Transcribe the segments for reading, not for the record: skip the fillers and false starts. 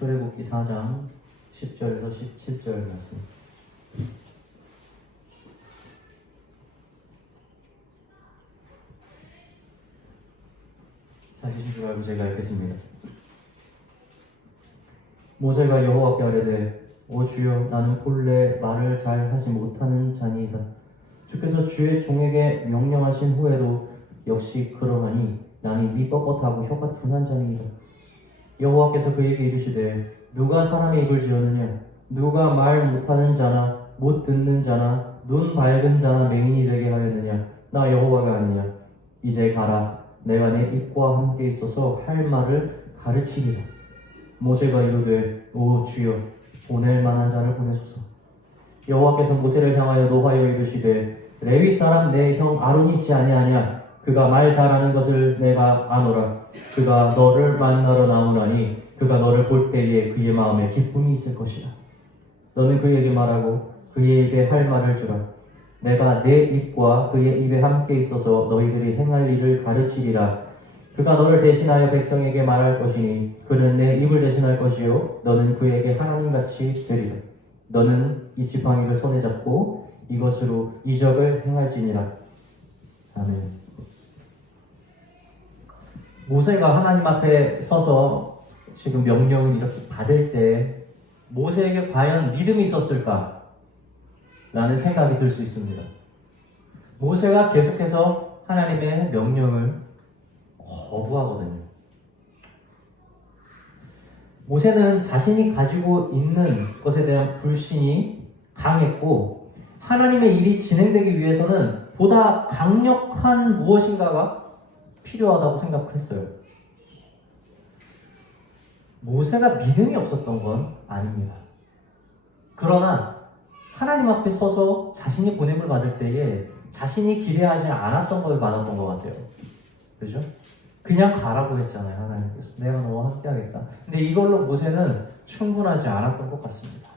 출애굽기 4장 10절에서 17절 말씀. 다시 줄 알고 제가 읽겠습니다. 모세가 여호와께 아뢰되 오 주여 나는 본래 말을 잘 하지 못하는 자니이다. 주께서 주의 종에게 명령하신 후에도 역시 그러하니 나는 입이 뻣뻣하고 혀가 둔한 자니이다. 여호와께서 그에게 이르시되 누가 사람의 입을 지었느냐? 누가 말 못하는 자나 못 듣는 자나 눈 밝은 자나 맹인이 되게 하였느냐? 나 여호와가 아니냐? 이제 가라. 내가 내 입과 함께 있어서 할 말을 가르치리라. 모세가 이르되 오 주여 보낼 만한 자를 보내소서. 여호와께서 모세를 향하여 노하여 이르시되 레위 사람 내 형 아론이 있지 아니하냐? 그가 말 잘하는 것을 내가 아노라. 그가 너를 만나러 나오나니 그가 너를 볼 때에 그의 마음에 기쁨이 있을 것이라. 너는 그에게 말하고 그의 입에 할 말을 주라. 내가 내 입과 그의 입에 함께 있어서 너희들이 행할 일을 가르치리라. 그가 너를 대신하여 백성에게 말할 것이니 그는 내 입을 대신할 것이요 너는 그에게 하나님같이 되리라. 너는 이 지팡이를 손에 잡고 이것으로 이적을 행할지니라. 아멘. 모세가 하나님 앞에 서서 지금 명령을 이렇게 받을 때 모세에게 과연 믿음이 있었을까? 라는 생각이 들 수 있습니다. 모세가 계속해서 하나님의 명령을 거부하거든요. 모세는 자신이 가지고 있는 것에 대한 불신이 강했고 하나님의 일이 진행되기 위해서는 보다 강력한 무엇인가가 필요하다고 생각했어요. 모세가 믿음이 없었던 건 아닙니다. 그러나 하나님 앞에 서서 자신이 보냄을 받을 때에 자신이 기대하지 않았던 걸 받았던 것 같아요. 그죠? 그냥 가라고 했잖아요, 하나님께서. 내가 너와 함께 하겠다. 근데 이걸로 모세는 충분하지 않았던 것 같습니다.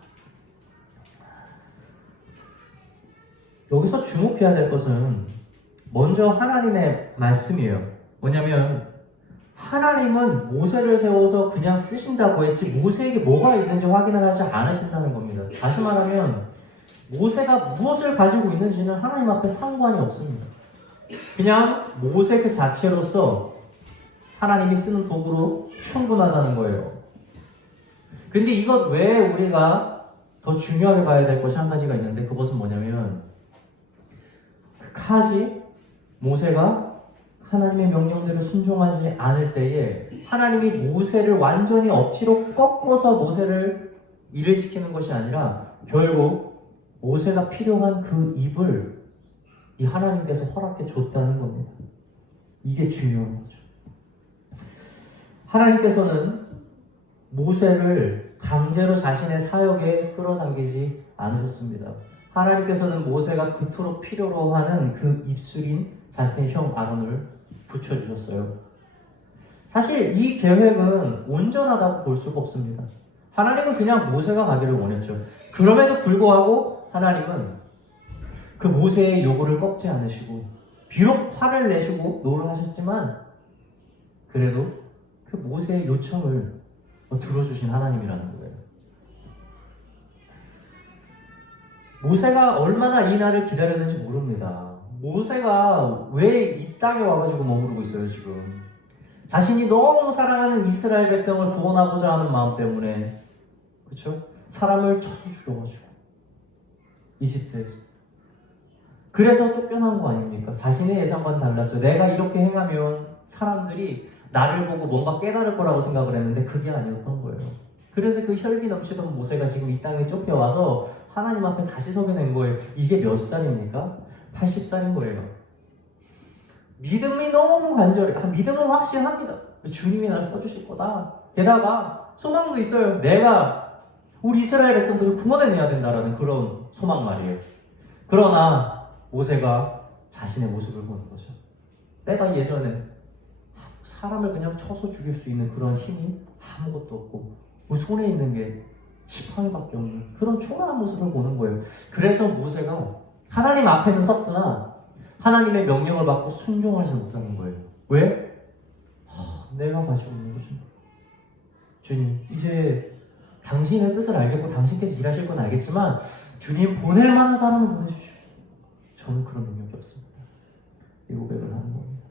여기서 주목해야 될 것은 먼저 하나님의 말씀이에요. 뭐냐면 하나님은 모세를 세워서 그냥 쓰신다고 했지 모세에게 뭐가 있는지 확인을 하지 않으신다는 겁니다. 다시 말하면 모세가 무엇을 가지고 있는지는 하나님 앞에 상관이 없습니다. 그냥 모세 그 자체로서 하나님이 쓰는 도구로 충분하다는 거예요. 근데 이것 외에 우리가 더 중요하게 봐야 될 것이 한 가지가 있는데 그것은 뭐냐면 끝까지 모세가 하나님의 명령대로 순종하지 않을 때에 하나님이 모세를 완전히 억지로 꺾어서 모세를 일을 시키는 것이 아니라 결국 모세가 필요한 그 입을 이 하나님께서 허락해 줬다는 겁니다. 이게 중요한 거죠. 하나님께서는 모세를 강제로 자신의 사역에 끌어당기지 않으셨습니다. 하나님께서는 모세가 그토록 필요로 하는 그 입술인 자신의 형 아론을 붙여주셨어요. 사실 이 계획은 온전하다고 볼 수가 없습니다. 하나님은 그냥 모세가 가기를 원했죠. 그럼에도 불구하고 하나님은 그 모세의 요구를 꺾지 않으시고 비록 화를 내시고 노를 하셨지만 그래도 그 모세의 요청을 들어주신 하나님이라는 거예요. 모세가 얼마나 이 날을 기다렸는지 모릅니다. 모세가 왜 이 땅에 와가지고 머무르고 있어요, 지금. 자신이 너무 사랑하는 이스라엘 백성을 구원하고자 하는 마음 때문에, 그렇죠? 사람을 쳐서 죽여가지고 이집트에서. 그래서 쫓겨난 거 아닙니까? 자신의 예상과는 달랐죠. 내가 이렇게 행하면 사람들이 나를 보고 뭔가 깨달을 거라고 생각을 했는데 그게 아니었던 거예요. 그래서 그 혈기 넘치던 모세가 지금 이 땅에 쫓겨와서 하나님 앞에 다시 서게 된 거예요. 이게 몇 살입니까? 80살인 거예요. 믿음이 너무 간절해. 믿음은 확실합니다. 주님이 나를 써주실 거다. 게다가 소망도 있어요. 내가 우리 이스라엘 백성들을 구원해내야 된다라는 그런 소망 말이에요. 그러나 모세가 자신의 모습을 보는 거죠. 내가 예전에 사람을 그냥 쳐서 죽일 수 있는 그런 힘이 아무것도 없고 손에 있는 게 지팡이밖에 없는 그런 초라한 모습을 보는 거예요. 그래서 모세가 하나님 앞에는 섰으나 하나님의 명령을 받고 순종하지 못하는 거예요. 왜? 내가 가지고 있는 거죠. 주님, 이제 당신의 뜻을 알겠고 당신께서 일하실 건 알겠지만 주님 보낼 만한 사람을 보내십시오. 저는 그런 능력이 없습니다. 이 고백을 하는 겁니다.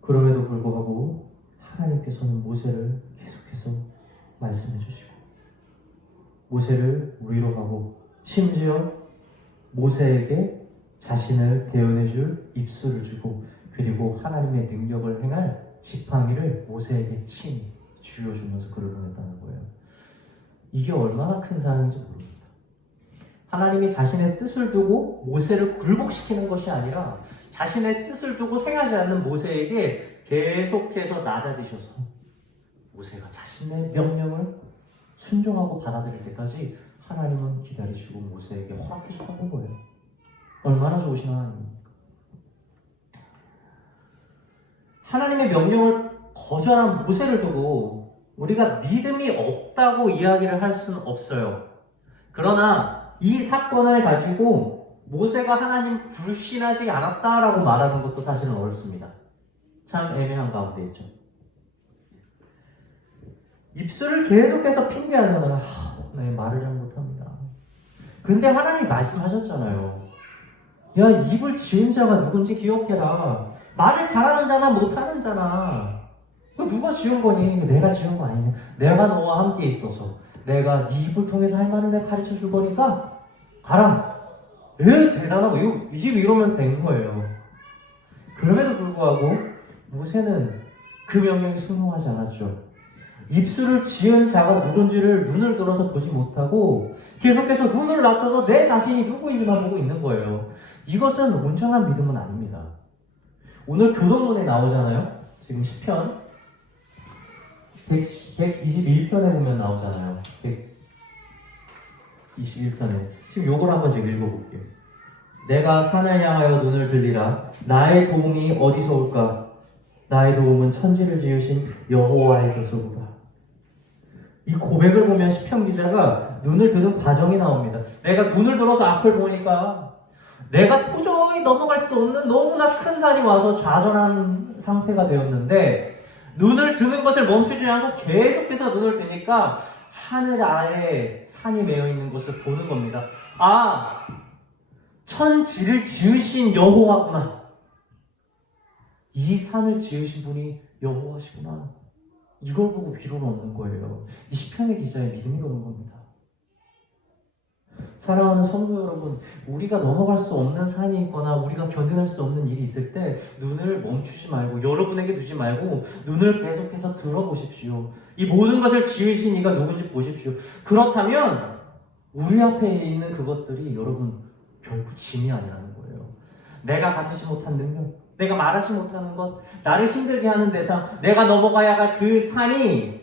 그럼에도 불구하고 하나님께서는 모세를 계속해서 말씀해 주시고 모세를 위로하고 심지어 모세에게 자신을 대언해 줄 입술을 주고 그리고 하나님의 능력을 행할 지팡이를 모세에게 친히 쥐어주면서 그를 보냈다는 거예요. 이게 얼마나 큰 사랑인지 모릅니다. 하나님이 자신의 뜻을 두고 모세를 굴복시키는 것이 아니라 자신의 뜻을 두고 행하지 않는 모세에게 계속해서 낮아지셔서 모세가 자신의 명령을 순종하고 받아들일 때까지 하나님은 기다리시고 모세에게 허락해주셨던 거예요. 얼마나 좋으신 하나님입니까? 하나님의 명령을 거절한 모세를 두고 우리가 믿음이 없다고 이야기를 할 수는 없어요. 그러나 이 사건을 가지고 모세가 하나님 불신하지 않았다라고 말하는 것도 사실은 어렵습니다. 참 애매한 가운데 있죠. 입술을 계속해서 핑계하잖아요. 네, 말을 잘 못합니다. 근데 하나님이 말씀하셨잖아요. 야, 입을 지은 자가 누군지 기억해라. 말을 잘하는 자나 못하는 자나. 그 누가 지은 거니? 내가 지은 거 아니냐? 내가 너와 함께 있어서 내가 네 입을 통해서 할 말을 내가 가르쳐 줄 거니까 가라. 대단하고 이러면 된 거예요. 그럼에도 불구하고 모세는 그 명령에 순종하지 않았죠. 입술을 지은 자가 누군지를 눈을 들어서 보지 못하고 계속해서 눈을 낮춰서 내 자신이 누구인지만 보고 있는 거예요. 이것은 온전한 믿음은 아닙니다. 오늘 교동문에 나오잖아요. 지금 시편 121편에 보면 나오잖아요. 121편에. 지금 요걸 한번 제가 읽어볼게요. 내가 산을 향하여 눈을 들리라. 나의 도움이 어디서 올까? 나의 도움은 천지를 지으신 여호와에게서로다. 이 고백을 보면 시편 기자가 눈을 드는 과정이 나옵니다. 내가 눈을 들어서 앞을 보니까 내가 도저히 넘어갈 수 없는 너무나 큰 산이 와서 좌절한 상태가 되었는데 눈을 드는 것을 멈추지 않고 계속해서 눈을 뜨니까 하늘 아래에 산이 메어 있는 것을 보는 겁니다. 아, 천지를 지으신 여호와구나. 이 산을 지으신 분이 여호와시구나. 이걸 보고 위로를 얻는 거예요. 이 시편의 기자의 믿음이 오는 겁니다. 사랑하는 성도 여러분, 우리가 넘어갈 수 없는 산이 있거나 우리가 견뎌낼 수 없는 일이 있을 때 눈을 멈추지 말고 여러분에게 두지 말고 눈을 계속해서 들어보십시오. 이 모든 것을 지으신 이가 누군지 보십시오. 그렇다면 우리 앞에 있는 그것들이 여러분 결국 짐이 아니라는 거예요. 내가 가지지 못한 능력, 내가 말하지 못하는 것, 나를 힘들게 하는 대상, 내가 넘어가야 할 그 산이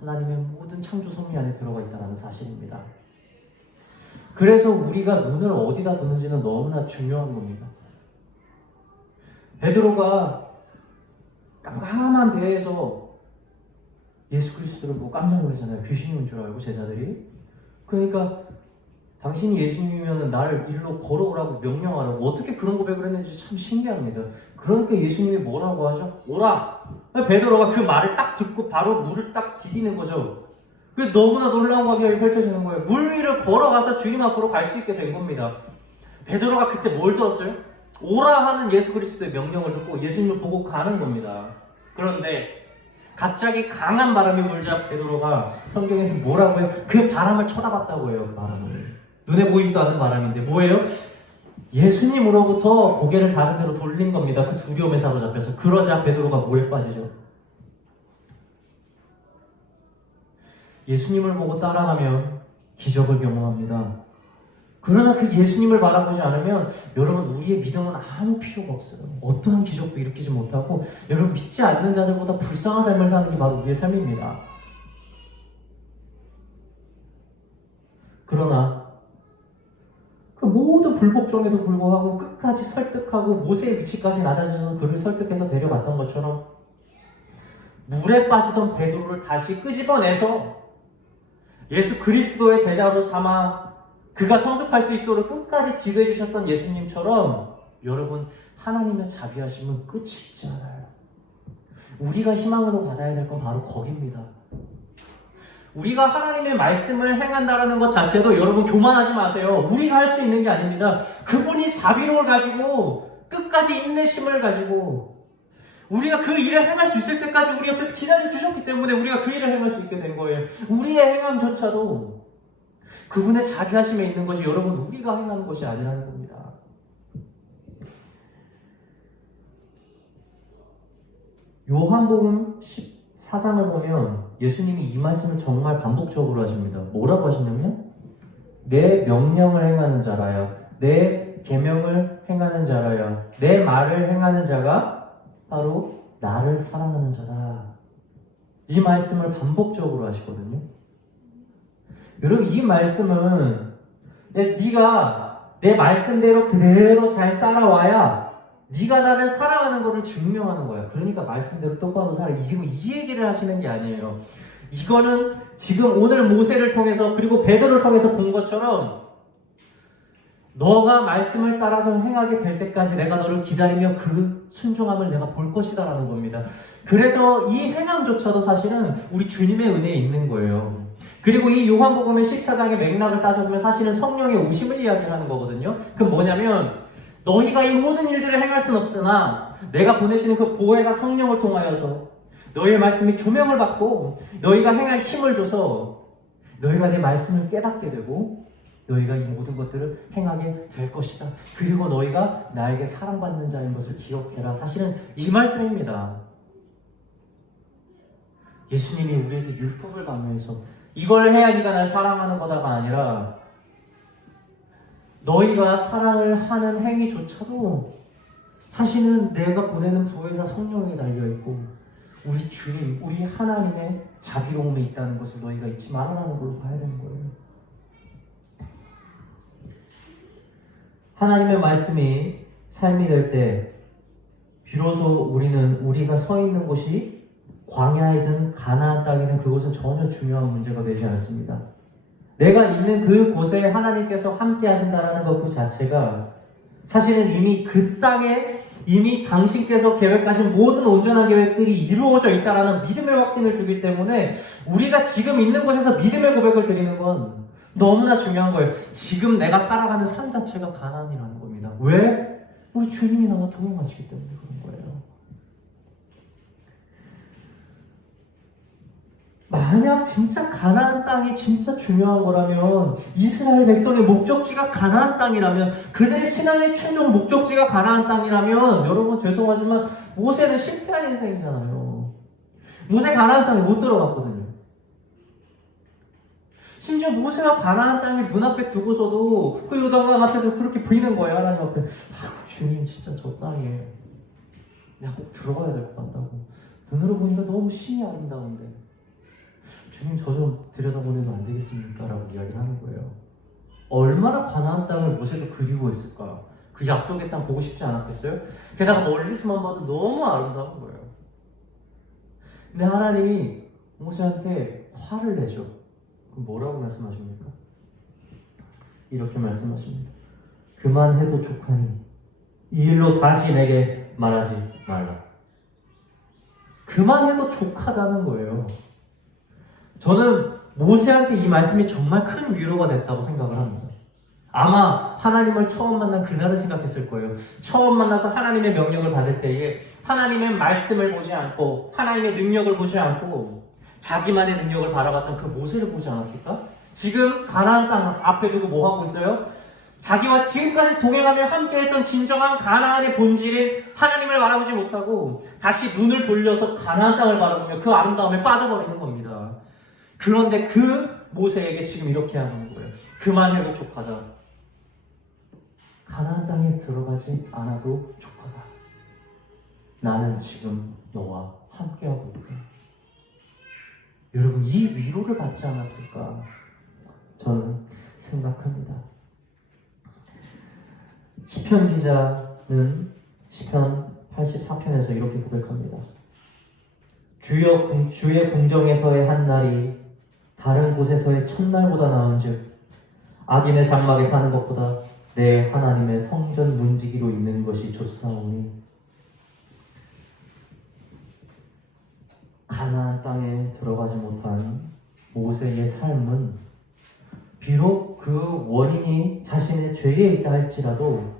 하나님의 모든 창조 섭리 안에 들어가 있다는 사실입니다. 그래서 우리가 눈을 어디다 두는지는 너무나 중요한 겁니다. 베드로가 깜깜한 배에서 예수 그리스도를 보고 깜짝 놀라잖아요. 귀신이 온 줄 알고 제자들이. 그러니까 당신이 예수님이면 나를 일로 걸어오라고 명령하라고 어떻게 그런 고백을 했는지 참 신기합니다. 그러니까 예수님이 뭐라고 하죠? 오라! 베드로가 그 말을 딱 듣고 바로 물을 딱 디디는 거죠. 그게 너무나 놀라운 광경이 펼쳐지는 거예요. 물 위를 걸어가서 주님 앞으로 갈 수 있게 된 겁니다. 베드로가 그때 뭘 들었어요? 오라 하는 예수 그리스도의 명령을 듣고 예수님을 보고 가는 겁니다. 그런데 갑자기 강한 바람이 불자 베드로가 성경에서 뭐라고 해요? 그 바람을 쳐다봤다고 해요. 그 바람을. 눈에 보이지도 않는 바람인데 뭐예요? 예수님으로부터 고개를 다른 데로 돌린 겁니다. 그 두려움에 사로잡혀서. 그러자 베드로가 물에 빠지죠. 예수님을 보고 따라가면 기적을 경험합니다. 그러나 그 예수님을 바라보지 않으면 여러분 우리의 믿음은 아무 필요가 없어요. 어떠한 기적도 일으키지 못하고 여러분 믿지 않는 자들보다 불쌍한 삶을 사는 게 바로 우리의 삶입니다. 그러나 그 모든 불복종에도 불구하고 끝까지 설득하고 모세의 위치까지 낮아져서 그를 설득해서 데려갔던 것처럼 물에 빠지던 베드로를 다시 끄집어내서 예수 그리스도의 제자로 삼아 그가 성숙할 수 있도록 끝까지 지도해 주셨던 예수님처럼 여러분 하나님의 자비하심은 끝이 있지 않아요. 우리가 희망으로 받아야 될 건 바로 거기입니다. 우리가 하나님의 말씀을 행한다라는 것 자체도 여러분 교만하지 마세요. 우리가 할 수 있는 게 아닙니다. 그분이 자비로움을 가지고 끝까지 인내심을 가지고 우리가 그 일을 행할 수 있을 때까지 우리 옆에서 기다려 주셨기 때문에 우리가 그 일을 행할 수 있게 된 거예요. 우리의 행함조차도 그분의 자비하심에 있는 것이 여러분 우리가 행하는 것이 아니라는 겁니다. 요한복음 14장을 보면 예수님이 이 말씀을 정말 반복적으로 하십니다. 뭐라고 하시냐면 내 명령을 행하는 자라야, 내 계명을 행하는 자라야, 내 말을 행하는 자가 바로 나를 사랑하는 자다. 이 말씀을 반복적으로 하시거든요. 여러분 이 말씀은 네가 내 말씀대로 그대로 잘 따라와야 네가 나를 사랑하는 것을 증명하는 거야. 그러니까 말씀대로 똑바로 살아. 지금 이 얘기를 하시는 게 아니에요. 이거는 지금 오늘 모세를 통해서 그리고 베드로를 통해서 본 것처럼 너가 말씀을 따라서 행하게 될 때까지 내가 너를 기다리며 그 순종함을 내가 볼 것이다 라는 겁니다. 그래서 이 행함조차도 사실은 우리 주님의 은혜에 있는 거예요. 그리고 이 요한복음의 14장의 맥락을 따져보면 사실은 성령의 오심을 이야기하는 거거든요. 그럼 뭐냐면 너희가 이 모든 일들을 행할 수는 없으나 내가 보내시는 그 보혜사 성령을 통하여서 너희의 말씀이 조명을 받고 너희가 행할 힘을 줘서 너희가 내 말씀을 깨닫게 되고 너희가 이 모든 것들을 행하게 될 것이다. 그리고 너희가 나에게 사랑받는 자인 것을 기억해라. 사실은 이 말씀입니다. 예수님이 우리에게 율법을 강요해서 이걸 해야 네가 날 사랑하는 거다가 아니라 너희가 사랑을 하는 행위조차도 사실은 내가 보내는 보혜사 성령에 달려있고 우리 주님, 우리 하나님의 자비로움에 있다는 것을 너희가 잊지 말아라는 걸로 봐야 되는 거예요. 하나님의 말씀이 삶이 될 때 비로소 우리는 우리가 서 있는 곳이 광야이든 가나안 땅이든 그곳은 전혀 중요한 문제가 되지 않습니다. 내가 있는 그곳에 하나님께서 함께 하신다는 것 그 자체가 사실은 이미 그 땅에 이미 당신께서 계획하신 모든 온전한 계획들이 이루어져 있다는 믿음의 확신을 주기 때문에 우리가 지금 있는 곳에서 믿음의 고백을 드리는 건 너무나 중요한 거예요. 지금 내가 살아가는 삶 자체가 가나안이라는 겁니다. 왜? 우리 주님이 나와 동행하시기 때문에 그런 거예요. 만약 진짜 가나안 땅이 진짜 중요한 거라면 이스라엘 백성의 목적지가 가나안 땅이라면 그들의 신앙의 최종 목적지가 가나안 땅이라면 여러분 죄송하지만 모세는 실패한 인생이잖아요. 모세 가나안 땅에 못 들어갔거든요. 심지어 모세가 가나안 땅을 문 앞에 두고서도 그 요단강 앞에서 그렇게 부이는 거예요. 하나님 앞에. 주님 진짜 저 땅에 내가 꼭 들어가야 될 것 같다고. 눈으로 보니까 너무 신이 아름다운데 주님 저 좀 들여다보내면 안 되겠습니까? 라고 이야기를 하는 거예요. 얼마나 가나안 땅을 모세도 그리워했을까? 그 약속의 땅 보고 싶지 않았겠어요? 게다가 멀리서만 봐도 너무 아름다운 거예요. 근데 하나님이 모세한테 화를 내죠. 그럼 뭐라고 말씀하십니까? 이렇게 말씀하십니다. 그만해도 족하니 이 일로 다시 내게 말하지 말라. 그만해도 족하다는 거예요. 저는 모세한테 이 말씀이 정말 큰 위로가 됐다고 생각을 합니다. 아마 하나님을 처음 만난 그날을 생각했을 거예요. 처음 만나서 하나님의 명령을 받을 때에 하나님의 말씀을 보지 않고 하나님의 능력을 보지 않고 자기만의 능력을 바라봤던 그 모세를 보지 않았을까? 지금 가나안 땅 앞에 두고 뭐 하고 있어요? 자기와 지금까지 동행하며 함께했던 진정한 가나안의 본질인 하나님을 바라보지 못하고 다시 눈을 돌려서 가나안 땅을 바라보며 그 아름다움에 빠져버리는 겁니다. 그런데 그 모세에게 지금 이렇게 하는 거예요. 그만해도 족하다. 가나안 땅에 들어가지 않아도 족하다. 나는 지금 너와 함께하고 있다. 여러분 이 위로를 받지 않았을까? 저는 생각합니다. 시편 기자는 시편 84편에서 이렇게 고백합니다. 주의 궁정에서의 한 날이 다른 곳에서의 첫날보다 나은즉 악인의 장막에 사는 것보다 내 하나님의 성전 문지기로 있는 것이 좋사오니. 가나안 땅에 들어가지 못한 모세의 삶은 비록 그 원인이 자신의 죄에 있다 할지라도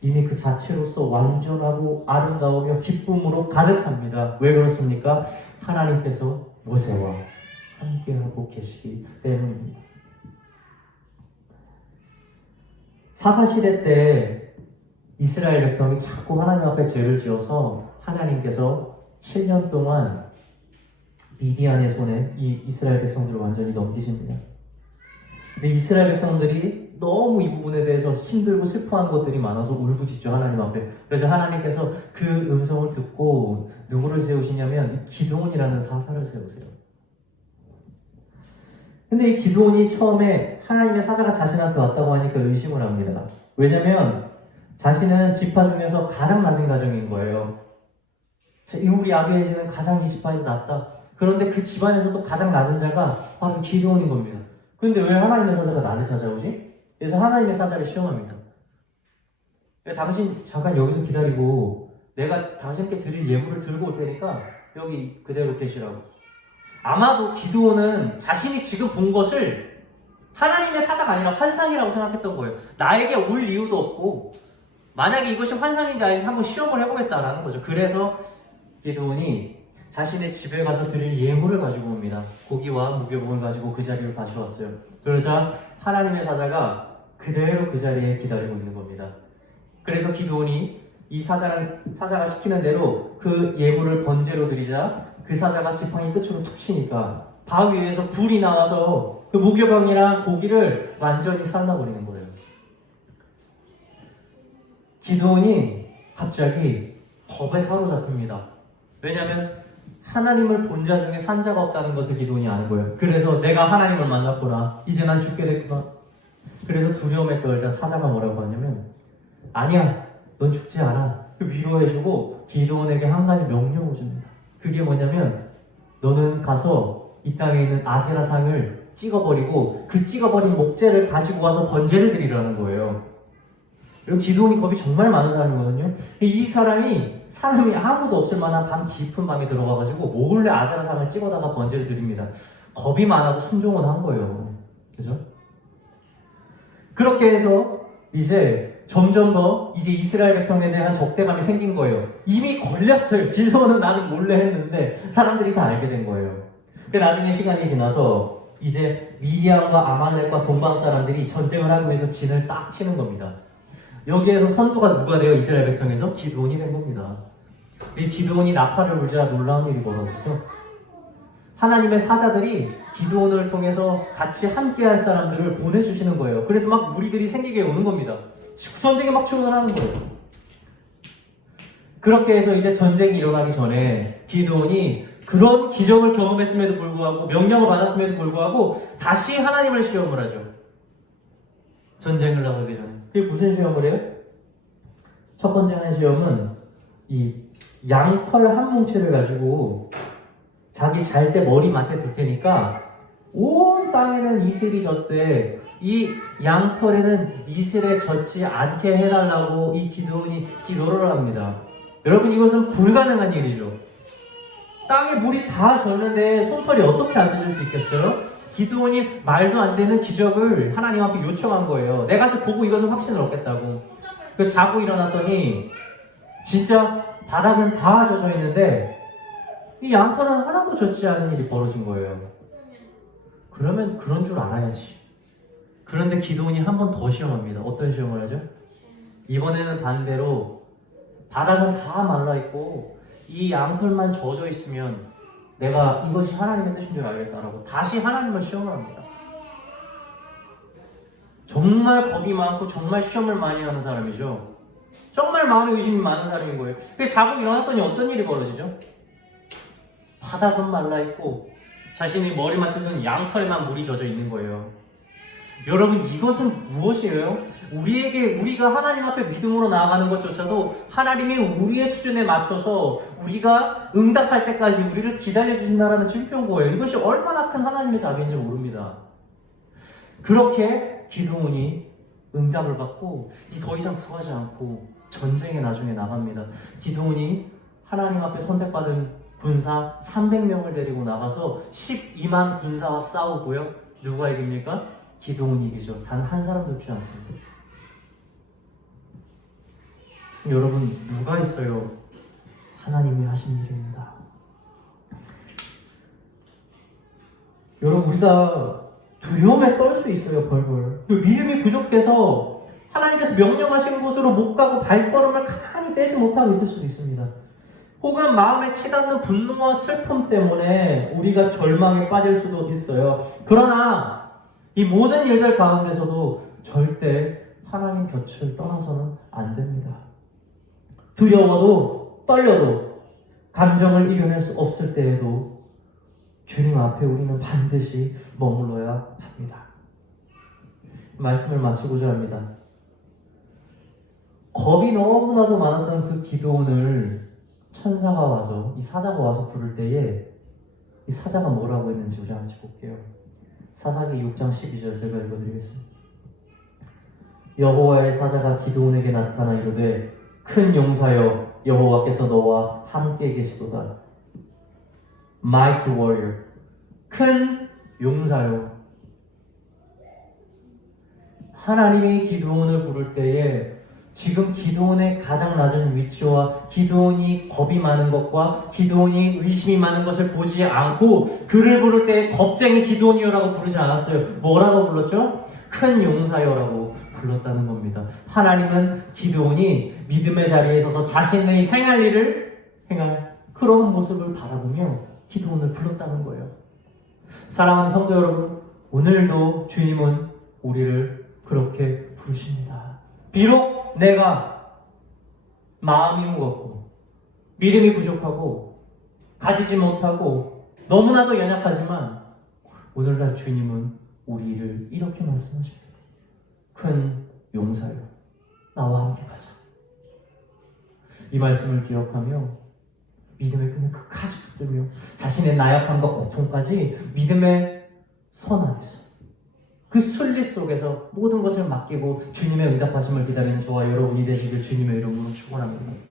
이미 그 자체로서 완전하고 아름다우며 기쁨으로 가득합니다. 왜 그렇습니까? 하나님께서 모세와 함께하고 계시기 때문입니다. 사사시대 때 이스라엘 백성이 자꾸 하나님 앞에 죄를 지어서 하나님께서 7년 동안 미디안의 손에 이 이스라엘 백성들을 완전히 넘기십니다. 근데 이스라엘 백성들이 너무 이 부분에 대해서 힘들고 슬퍼하는 것들이 많아서 울부짖죠, 하나님 앞에. 그래서 하나님께서 그 음성을 듣고 누구를 세우시냐면 이 기드온이라는 사사를 세우세요. 근데 이 기드온이 처음에 하나님의 사자가 자신한테 왔다고 하니까 의심을 합니다. 왜냐면 자신은 지파 중에서 가장 낮은 가정인 거예요. 우리 아비에게는 가장 이 지파에서 낮다. 그런데 그 집안에서도 가장 낮은 자가 바로 기드온인 겁니다. 그런데 왜 하나님의 사자가 나를 찾아오지? 그래서 하나님의 사자를 시험합니다. 당신 잠깐 여기서 기다리고 내가 당신께 드릴 예물을 들고 올 테니까 여기 그대로 계시라고. 아마도 기드온은 자신이 지금 본 것을 하나님의 사자가 아니라 환상이라고 생각했던 거예요. 나에게 올 이유도 없고 만약에 이것이 환상인지 아닌지 한번 시험을 해보겠다라는 거죠. 그래서 기드온이 자신의 집에 가서 드릴 예물을 가지고 옵니다. 고기와 무교봉을 가지고 그 자리로 다시 왔어요. 그러자 하나님의 사자가 그대로 그 자리에 기다리고 있는 겁니다. 그래서 기드온이 이 사자가 시키는 대로 그 예물을 번제로 드리자 그 사자가 지팡이 끝으로 툭 치니까 바위 위에서 불이 나와서 그 무교병이랑 고기를 완전히 삶아버리는 거예요. 기드온이 갑자기 겁에 사로잡힙니다. 왜냐하면 하나님을 본 자 중에 산 자가 없다는 것을 기드온이 아는 거예요. 그래서 내가 하나님을 만났구나. 이제 난 죽게 됐구나. 그래서 두려움에 떨자 사자가 뭐라고 하냐면 아니야, 넌 죽지 않아. 그 위로해주고 기드온에게 한 가지 명령을 줍니다. 그게 뭐냐면 너는 가서 이 땅에 있는 아세라 상을 찍어버리고 그 찍어버린 목재를 가지고 와서 번제를 드리라는 거예요. 그리고 기드온이 겁이 정말 많은 사람이거든요. 이 사람이 아무도 없을 만한 밤 깊은 밤에 들어가가지고 몰래 아세라 상을 찍어다가 번제를 드립니다. 겁이 많아도 순종은 한 거예요. 그죠? 그렇게 해서 이제 점점 더 이제 이스라엘 백성에 대한 적대감이 생긴 거예요. 이미 걸렸어요. 기드온은 나는 몰래 했는데 사람들이 다 알게 된 거예요. 나중에 시간이 지나서 이제 미디안과 아말렉과 동방 사람들이 전쟁을 하기 위해서 진을 딱 치는 겁니다. 여기에서 선두가 누가 돼요? 이스라엘 백성에서? 기드온이 된 겁니다. 이 기드온이 나팔을 울자 놀라운 일이 벌어졌죠. 하나님의 사자들이 기드온을 통해서 같이 함께할 사람들을 보내주시는 거예요. 그래서 막 무리들이 생기게 오는 겁니다. 전쟁에 막 출근하는 거예요. 그렇게 해서 이제 전쟁이 일어나기 전에 기드온이 그런 기적을 경험했음에도 불구하고 명령을 받았음에도 불구하고 다시 하나님을 시험을 하죠. 전쟁을 나가기 전에. 그게 무슨 시험을 해요? 첫 번째 하는 시험은 이 양털 한 뭉치를 가지고 자기 잘 때 머리맡에 둘 테니까 온 땅에는 이슬이 젖되 이 양털에는 이슬에 젖지 않게 해달라고 이 기드온이 기도를 합니다. 여러분, 이것은 불가능한 일이죠. 땅에 물이 다 젖는데 솜털이 어떻게 안 젖을 수 있겠어요? 기드온이 말도 안 되는 기적을 하나님 앞에 요청한 거예요. 내가 가서 보고 이것은 확신을 얻겠다고. 그 자고 일어났더니 진짜 바닥은 다 젖어 있는데 이 양털은 하나도 젖지 않은 일이 벌어진 거예요. 그러면 그런 줄 알아야지. 그런데 기드온이 한 번 더 시험합니다. 어떤 시험을 하죠? 이번에는 반대로 바닥은 다 말라있고 이 양털만 젖어 있으면 내가 이것이 하나님의 뜻인 줄 알겠다라고 다시 하나님을 시험을 합니다. 정말 겁이 많고 정말 시험을 많이 하는 사람이죠. 정말 마음에 의심이 많은 사람인 거예요. 그래서 자고 일어났더니 어떤 일이 벌어지죠? 바닥은 말라있고 자신이 머리 맞춰서는 양털에만 물이 젖어 있는 거예요. 여러분, 이것은 무엇이에요? 우리가 하나님 앞에 믿음으로 나아가는 것조차도 하나님이 우리의 수준에 맞춰서 우리가 응답할 때까지 우리를 기다려주신다는 증표인 거예요. 이것이 얼마나 큰 하나님의 자비인지 모릅니다. 그렇게 기드온이 응답을 받고 더 이상 구하지 않고 전쟁에 나중에 나갑니다. 기드온이 하나님 앞에 선택받은 군사 300명을 데리고 나가서 12만 군사와 싸우고요. 누가 이깁니까? 기드온이 이기죠. 단 한 사람도 죽지 않습니다. 여러분, 누가 있어요? 하나님이 하신 일입니다. 여러분, 우리가 두려움에 떨 수 있어요. 벌벌. 믿음이 부족해서 하나님께서 명령하신 곳으로 못 가고 발걸음을 가만히 떼지 못하고 있을 수도 있습니다. 혹은 마음에 치닫는 분노와 슬픔 때문에 우리가 절망에 빠질 수도 있어요. 그러나 이 모든 일들 가운데서도 절대 하나님 곁을 떠나서는 안 됩니다. 두려워도 떨려도 감정을 이겨낼 수 없을 때에도 주님 앞에 우리는 반드시 머물러야 합니다. 말씀을 마치고자 합니다. 겁이 너무나도 많았던 그 기드온을 천사가 와서, 이 사자가 와서 부를 때에 이 사자가 뭐라고 했는지 우리 같이 볼게요. 사사기 6장 12절 제가 읽어드리겠습니다. 여호와의 사자가 기드온에게 나타나 이르되 큰 용사여, 여호와께서 너와 함께 계시도다. Mighty warrior, 큰 용사요. 하나님이 기드온을 부를 때에 지금 기드온의 가장 낮은 위치와 기드온이 겁이 많은 것과 기드온이 의심이 많은 것을 보지 않고 그를 부를 때 겁쟁이 기드온이여라고 부르지 않았어요. 뭐라고 불렀죠? 큰 용사여라고 불렀다는 겁니다. 하나님은 기드온이 믿음의 자리에 서서 자신의 행할 일을 행할 그런 모습을 바라보며 기드온을 불렀다는 거예요. 사랑하는 성도 여러분, 오늘도 주님은 우리를 그렇게 부르십니다. 비록 내가 마음이 무겁고 믿음이 부족하고 가지지 못하고 너무나도 연약하지만 오늘날 주님은 우리를 이렇게 말씀하십니다. 큰 용사여, 나와 함께 가자. 이 말씀을 기억하며 믿음의 끈을 끝까지 붙들며 자신의 나약함과 고통까지 믿음의 선 안에서 그 순리 속에서 모든 것을 맡기고 주님의 응답하심을 기다리는 저와 여러분이 되시길 주님의 이름으로 축원합니다.